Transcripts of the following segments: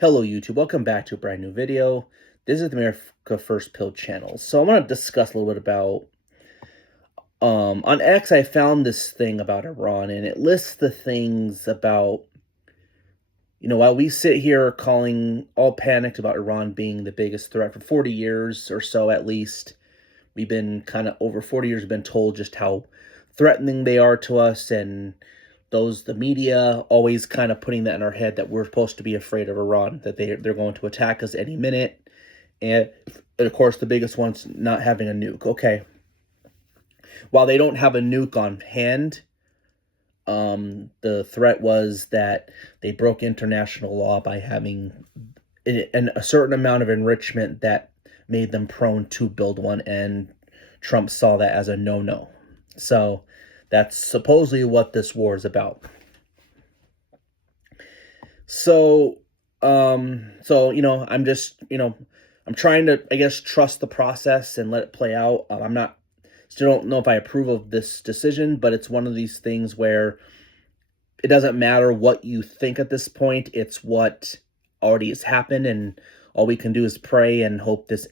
Hello YouTube, welcome back to a brand new video. This is the America First Pill channel. So I want to discuss a little bit about, on X I found this thing about Iran and it lists the things about, while we sit here calling all panicked about Iran being the biggest threat for 40 years or so at least, we've been kind of over 40 years, been told just how threatening they are to us, and the media always kind of putting that in our head that we're supposed to be afraid of Iran, that they're going to attack us any minute. And of course, the biggest one's not having a nuke. Okay. While they don't have a nuke on hand, the threat was that they broke international law by having a certain amount of enrichment that made them prone to build one, and Trump saw that as a no-no. So that's supposedly what this war is about. So, I'm just, I'm trying to, I guess, trust the process and let it play out. Still don't know if I approve of this decision, but it's one of these things where it doesn't matter what you think at this point. It's what already has happened, and all we can do is pray and hope this,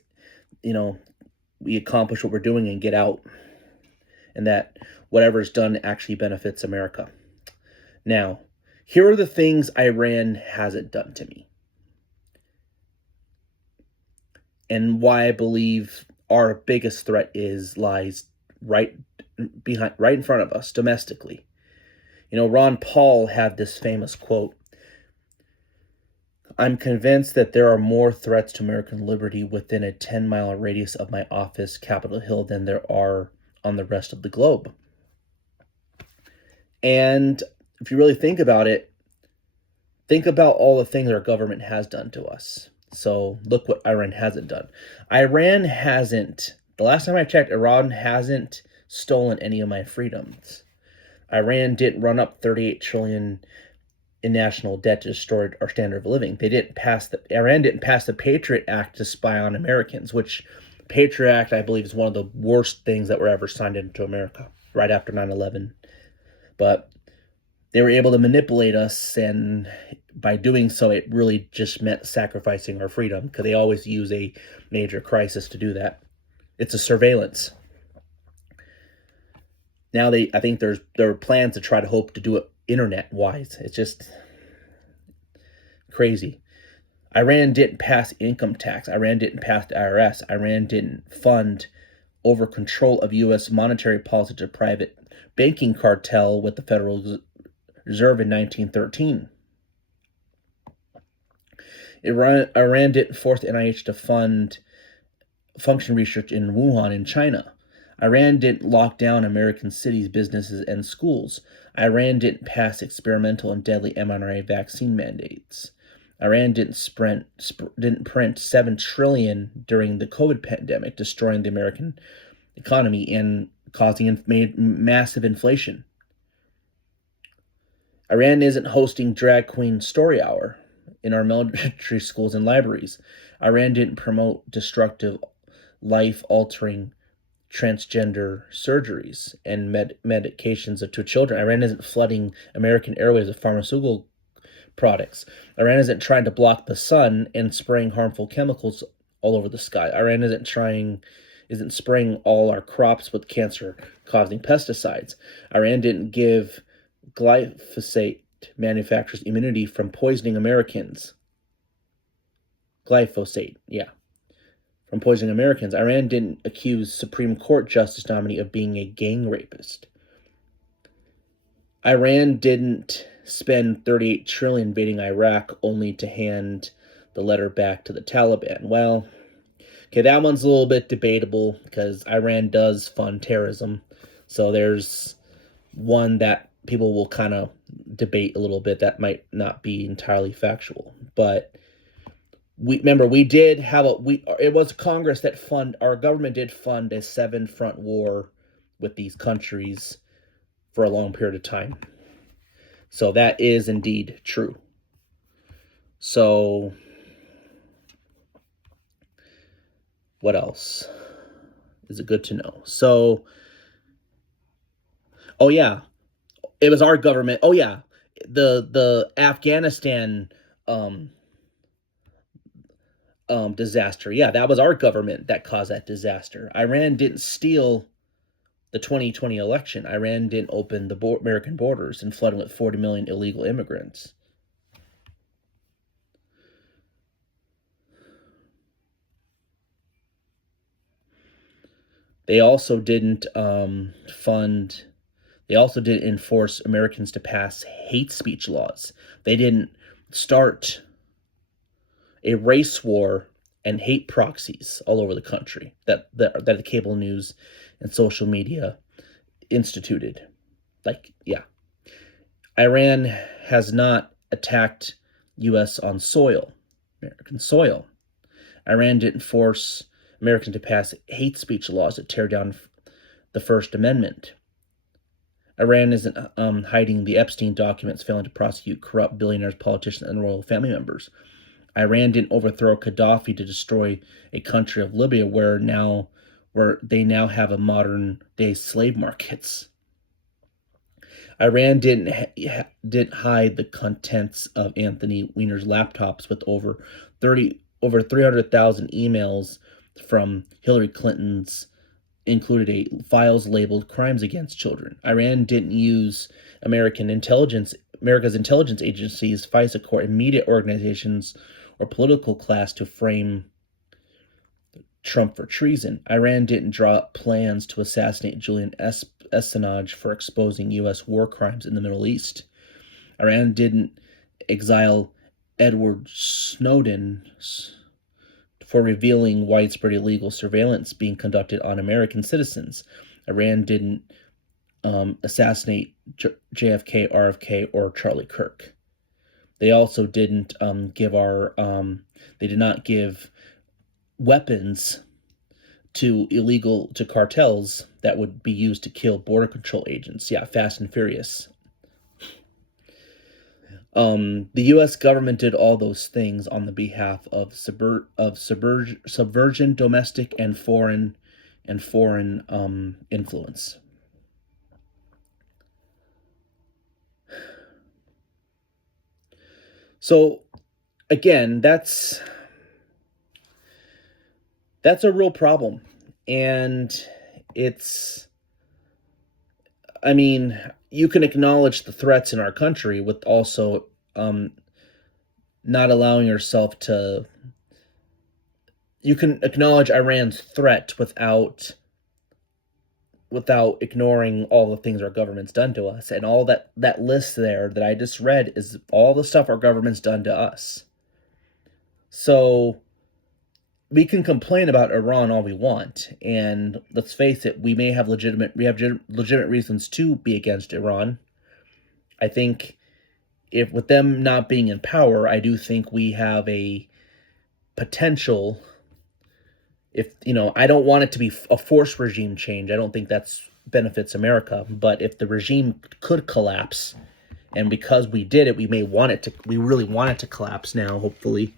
we accomplish what we're doing and get out, and that whatever's done actually benefits America. Now, here are the things Iran hasn't done to me, and why I believe our biggest threat lies right in front of us domestically. Ron Paul had this famous quote: "I'm convinced that there are more threats to American liberty within a 10-mile radius of my office, Capitol Hill, than there are on the rest of the globe." And if you really think about it, think about all the things our government has done to us. So look what Iran hasn't done. The last time I checked, Iran hasn't stolen any of my freedoms. Iran didn't run up 38 trillion in national debt to destroy our standard of living. Iran didn't pass the Patriot Act to spy on Americans, which Patriot Act, I believe, is one of the worst things that were ever signed into America right after 9/11. But they were able to manipulate us, and by doing so, it really just meant sacrificing our freedom, because they always use a major crisis to do that. It's a surveillance. Now I think there are plans to try to hope to do it internet-wise. It's just crazy. Iran didn't pass income tax. Iran didn't pass the IRS. Iran didn't fund over control of U.S. monetary policy to private banking cartel with the Federal Reserve in 1913. Iran didn't force the NIH to fund function research in Wuhan in China. Iran didn't lock down American cities, businesses, and schools. Iran didn't pass experimental and deadly mRNA vaccine mandates. Iran didn't print 7 trillion during the COVID pandemic, destroying the American economy and causing massive inflation. Iran isn't hosting drag queen story hour in our elementary schools and libraries. Iran didn't promote destructive, life-altering transgender surgeries and medications to children. Iran isn't flooding American airways with pharmaceutical products. Iran isn't trying to block the sun and spraying harmful chemicals all over the sky. Iran isn't spraying all our crops with cancer-causing pesticides. Iran didn't give glyphosate manufacturers immunity from poisoning Americans. Glyphosate, yeah. From poisoning Americans. Iran didn't accuse Supreme Court Justice nominee of being a gang rapist. Iran didn't spend 38 trillion invading Iraq only to hand the letter back to the Taliban. Well, okay, that one's a little bit debatable because Iran does fund terrorism. So there's one that people will kind of debate a little bit that might not be entirely factual. But it was Congress that our government did fund a 7-front war with these countries for a long period of time. So that is indeed true. So what else is it good to know? So, oh yeah, it was our government. Oh yeah, the Afghanistan disaster. Yeah, that was our government that caused that disaster. Iran didn't steal the 2020 election. Iran didn't open the American borders and flood them with 40 million illegal immigrants. They also didn't they also didn't enforce Americans to pass hate speech laws. They didn't start a race war and hate proxies all over the country that the cable news and social media instituted. Like, yeah. Iran has not attacked U.S. on soil, American soil. Iran didn't force Americans to pass hate speech laws that tear down the First Amendment. Iran isn't hiding the Epstein documents, failing to prosecute corrupt billionaires, politicians, and royal family members. Iran didn't overthrow Gaddafi to destroy a country of Libya where they now have a modern day slave markets. Iran didn't hide the contents of Anthony Weiner's laptops with over 300,000 emails from Hillary Clinton's included files labeled crimes against children. Iran didn't use America's intelligence agencies, FISA court, and media organizations or political class to frame Trump for treason. Iran didn't draw up plans to assassinate Julian Assange for exposing U.S. war crimes in the Middle East. Iran didn't exile Edward Snowden for revealing widespread illegal surveillance being conducted on American citizens. Iran didn't assassinate JFK, RFK, or Charlie Kirk. They also didn't they did not give weapons to cartels that would be used to kill border control agents. Yeah, Fast and Furious. The U.S. government did all those things on the behalf of subversion, domestic and foreign influence. So, again, that's a real problem, and I mean, you can acknowledge the threats in our country with also not allowing yourself to. You can acknowledge Iran's threat without ignoring all the things our government's done to us, and all that list there that I just read is all the stuff our government's done to us. So we can complain about Iran all we want, and let's face it, we have legitimate reasons to be against Iran. I think if with them not being in power, I do think we have a potential. If I don't want it to be a forced regime change. I don't think that's benefits America. But if the regime could collapse, and because we did it, we really want it to collapse now. Hopefully,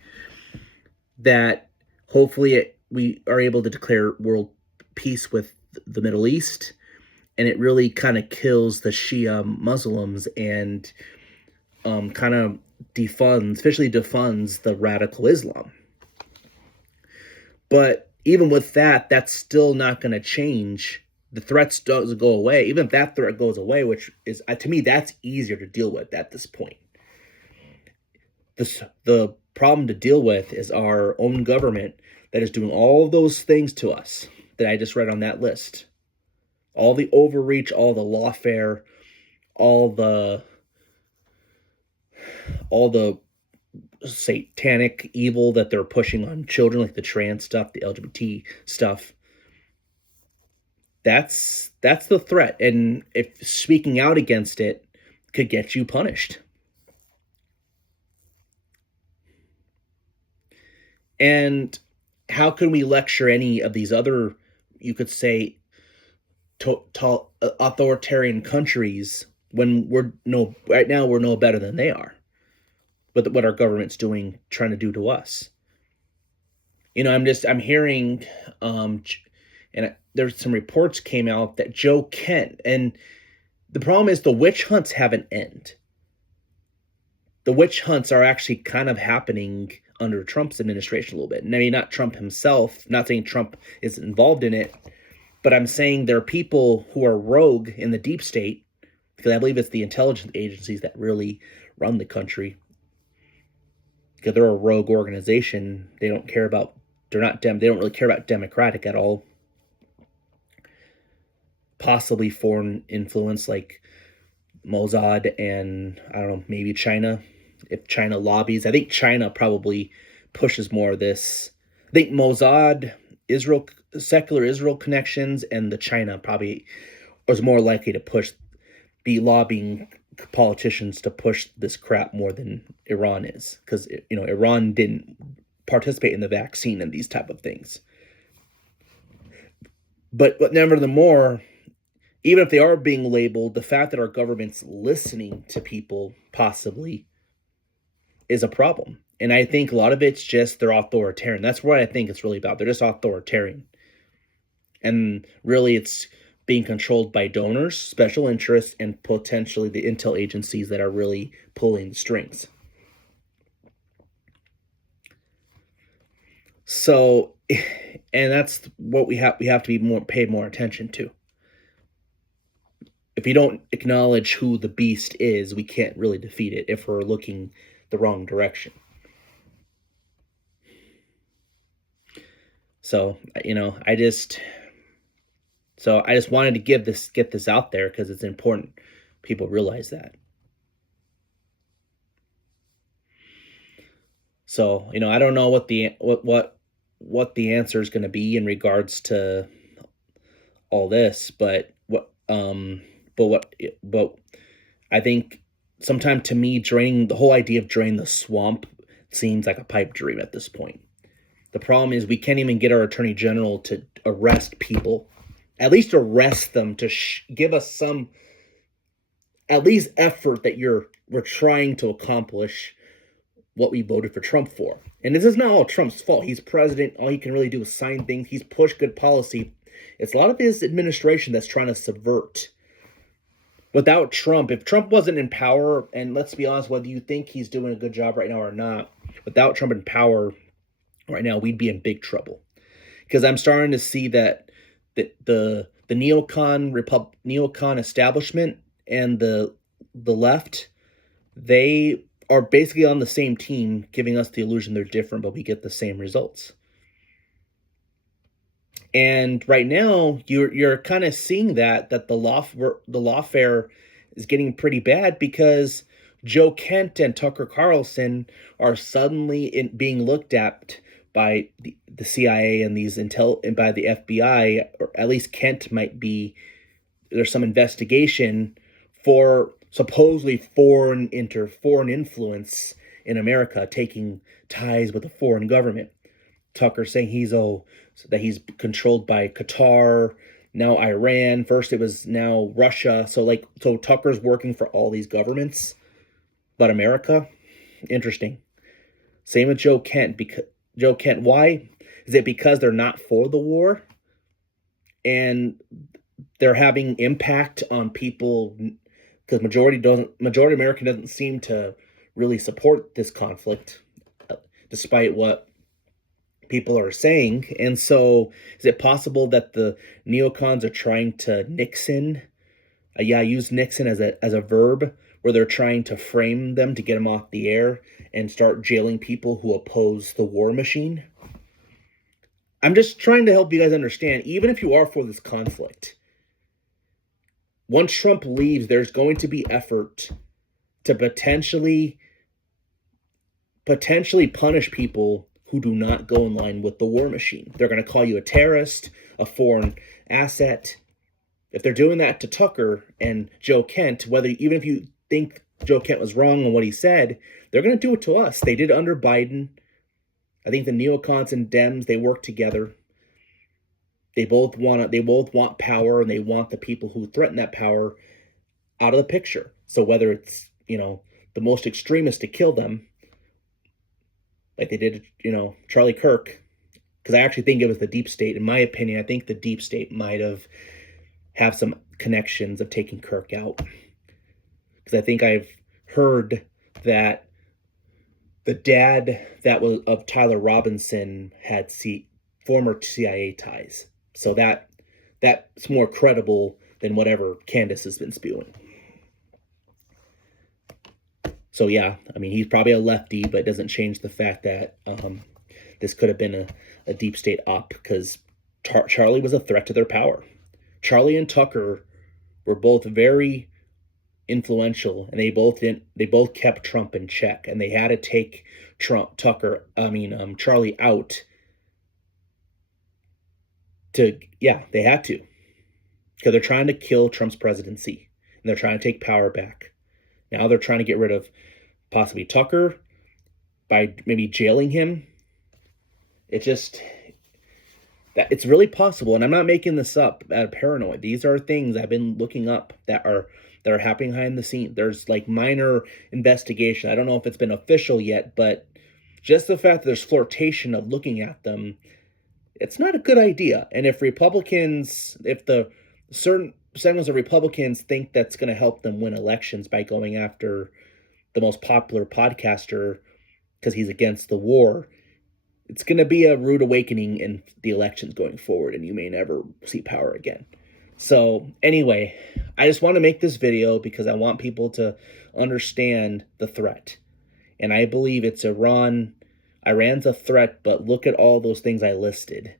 we are able to declare world peace with the Middle East, and it really kind of kills the Shia Muslims and kind of defunds the radical Islam. But even with that, that's still not going to change. The threats doesn't go away. Even if that threat goes away, which is, to me, that's easier to deal with at this point. The problem to deal with is our own government that is doing all of those things to us that I just read on that list. All the overreach, all the lawfare, all the satanic evil that they're pushing on children, like the trans stuff, the LGBT stuff. That's the threat, and if speaking out against it could get you punished. And how can we lecture any of these other, you could say, authoritarian countries when right now we're no better than they are? With what our government's trying to do to us. I'm hearing, and there's some reports came out that Joe Kent, and the problem is the witch hunts haven't ended. the witch hunts are actually kind of happening under Trump's administration a little bit. I mean, not Trump himself, not saying Trump is involved in it, but I'm saying there are people who are rogue in the deep state, because I believe it's the intelligence agencies that really run the country. Because they're a rogue organization. They don't care about, they don't really care about democratic at all. Possibly foreign influence like Mossad and, I don't know, maybe China. If China lobbies, I think China probably pushes more of this. I think Mossad, Israel, secular Israel connections, and the China probably was more likely to be lobbying politicians to push this crap more than Iran is, because Iran didn't participate in the vaccine and these type of things. But nevertheless, even if they are being labeled, the fact that our government's listening to people possibly is a problem. And I think a lot of it's just they're authoritarian. That's what I think it's really about. They're just authoritarian. And really it's being controlled by donors, special interests, and potentially the intel agencies that are really pulling the strings. So, and that's what we have to be pay more attention to. If we don't acknowledge who the beast is, we can't really defeat it if we're looking the wrong direction. So, I just wanted to get this out there because it's important people realize that. So, I don't know what the answer is going to be in regards to all this, but I think sometimes to me, the whole idea of draining the swamp seems like a pipe dream at this point. The problem is we can't even get our attorney general to arrest people, at least arrest them to give us some, at least effort that we're trying to accomplish what we voted for Trump for. And this is not all Trump's fault. He's president. All he can really do is sign things. He's pushed good policy. It's a lot of his administration that's trying to subvert. Without Trump, if Trump wasn't in power, and let's be honest, whether you think he's doing a good job right now or not, without Trump in power right now, we'd be in big trouble. Because I'm starting to see that the neocon establishment and the left, they are basically on the same team, giving us the illusion they're different, but we get the same results. And right now, you're kind of seeing that the lawfare is getting pretty bad because Joe Kent and Tucker Carlson are suddenly being looked at by the CIA and and by the FBI, or at least Kent might be. There's some investigation for supposedly foreign influence in America, taking ties with a foreign government. Tucker saying that he's controlled by Qatar, now Iran. First it was now Russia. So Tucker's working for all these governments, but America. Interesting. Same with Joe Kent. Why? Is it because they're not for the war? And they're having impact on people because majority American doesn't seem to really support this conflict, despite what people are saying. And so is it possible that the neocons are trying to Nixon? Use Nixon as a verb, where they're trying to frame them to get them off the air and start jailing people who oppose the war machine. I'm just trying to help you guys understand, even if you are for this conflict, once Trump leaves, there's going to be effort to potentially punish people who do not go in line with the war machine. They're going to call you a terrorist, a foreign asset. If they're doing that to Tucker and Joe Kent, even if you think Joe Kent was wrong on what he said, they're going to do it to us. They did under Biden. I think the neocons and Dems, they work together. They both want power, and they want the people who threaten that power out of the picture. So whether it's, the most extremist to kill them, like they did, Charlie Kirk, because I actually think it was the deep state. In my opinion, I think the deep state might have some connections of taking Kirk out. Because I think I've heard that the dad that was of Tyler Robinson had former CIA ties. So that's more credible than whatever Candace has been spewing. So yeah, I mean, he's probably a lefty, but it doesn't change the fact that this could have been a deep state op, because Charlie was a threat to their power. Charlie and Tucker were both very influential, and they both kept Trump in check, and they had to take Charlie out they had to, because they're trying to kill Trump's presidency, and they're trying to take power back. Now they're trying to get rid of possibly Tucker by maybe jailing him. It's really possible, and I'm not making this up out of paranoid. These are things I've been looking up that are happening behind the scenes. There's like minor investigation. I don't know if it's been official yet, but just the fact that there's flirtation of looking at them, it's not a good idea. And if the certain segments of Republicans think that's going to help them win elections by going after the most popular podcaster because he's against the war, it's going to be a rude awakening in the elections going forward, and you may never see power again. So anyway, I just want to make this video because I want people to understand the threat. And I believe it's Iran. Iran's a threat, but look at all those things I listed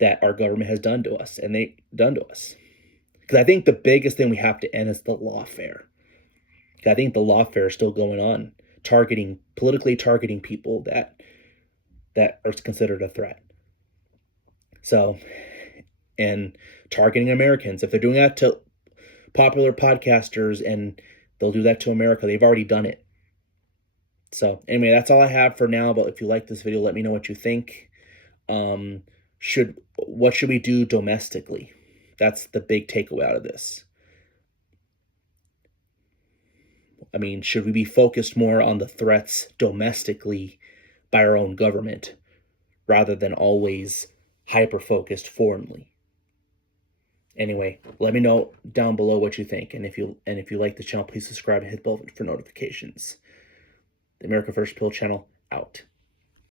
that our government has done to us, and they've done to us. Because I think the biggest thing we have to end is the lawfare. I think the lawfare is still going on, politically targeting people that are considered a threat. So, and targeting Americans. If they're doing that to popular podcasters, and they'll do that to America, they've already done it. So anyway, that's all I have for now. But if you like this video, let me know what you think. What should we do domestically? That's the big takeaway out of this. I mean, should we be focused more on the threats domestically by our own government rather than always hyper-focused foreignly? Anyway, let me know down below what you think. And if you like the channel, please subscribe and hit the bell for notifications. The America First Pill channel, out.